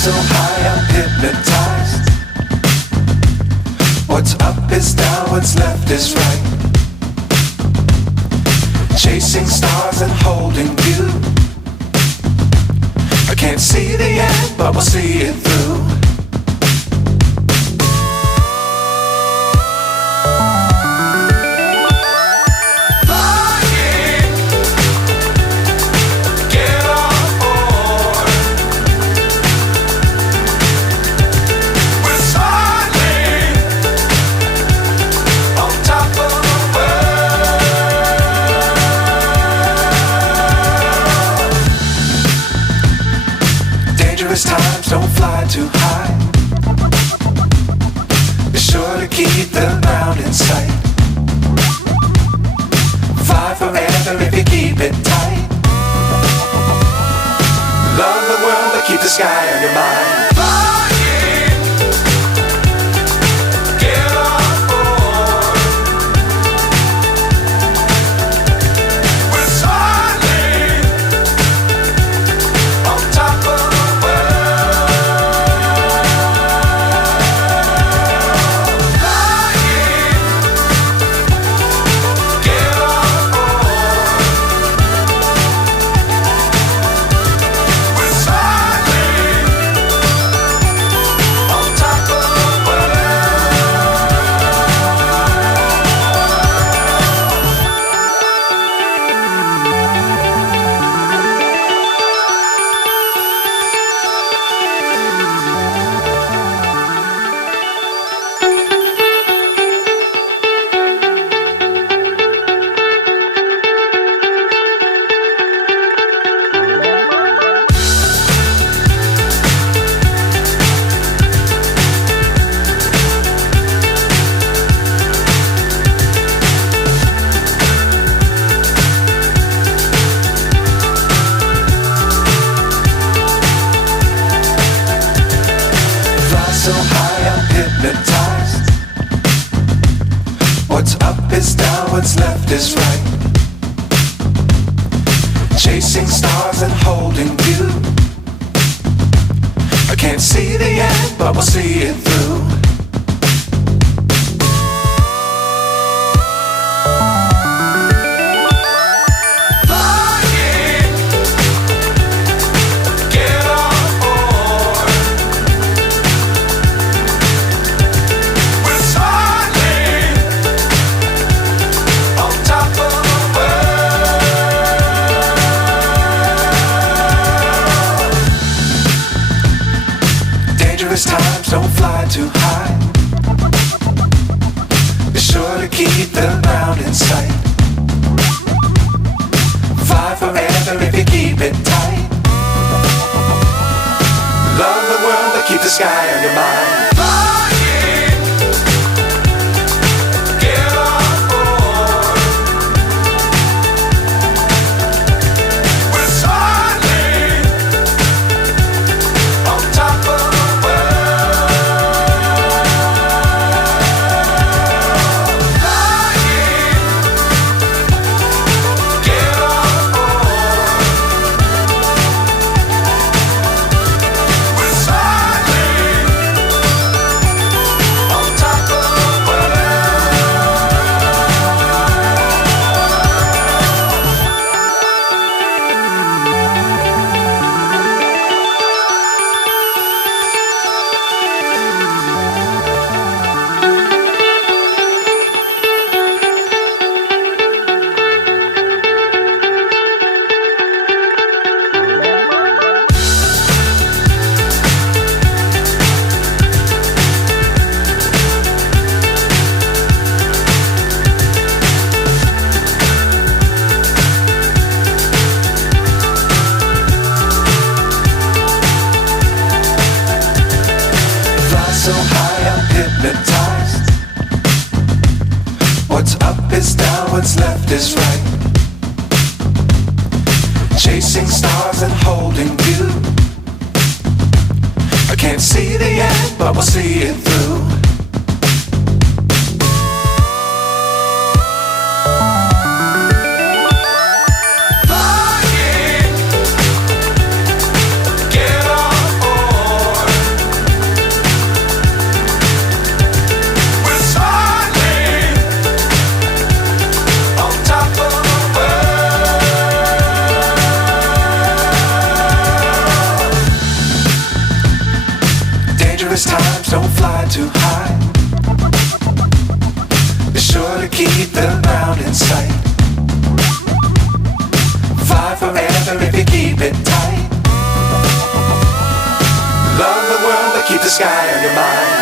so high I'm hypnotized. What's up is down, what's left is right. Chasing stars and holding you. I can't see the end, but we'll see it through. Times don't fly too high. Be sure to keep the ground in sight. Fly forever if you keep it tight. Love the world but keep the sky on your mind. So high I'm hypnotized. What's up is down, what's left is right. Chasing stars and holding you. I can't see the end, but we'll see it through. Times don't fly too high. Be sure to keep the ground in sight. Fly forever if you keep it tight. Love the world but keep the sky on your mind. So high I'm hypnotized. What's up is down, what's left is right. Chasing stars and holding you. I can't see the end, but we'll see it through. Flying, get on board. dangerous times, don't fly too high. Be sure to keep the ground in sight. Fly forever if you keep it tight. Love the world, but keep the sky on your mind.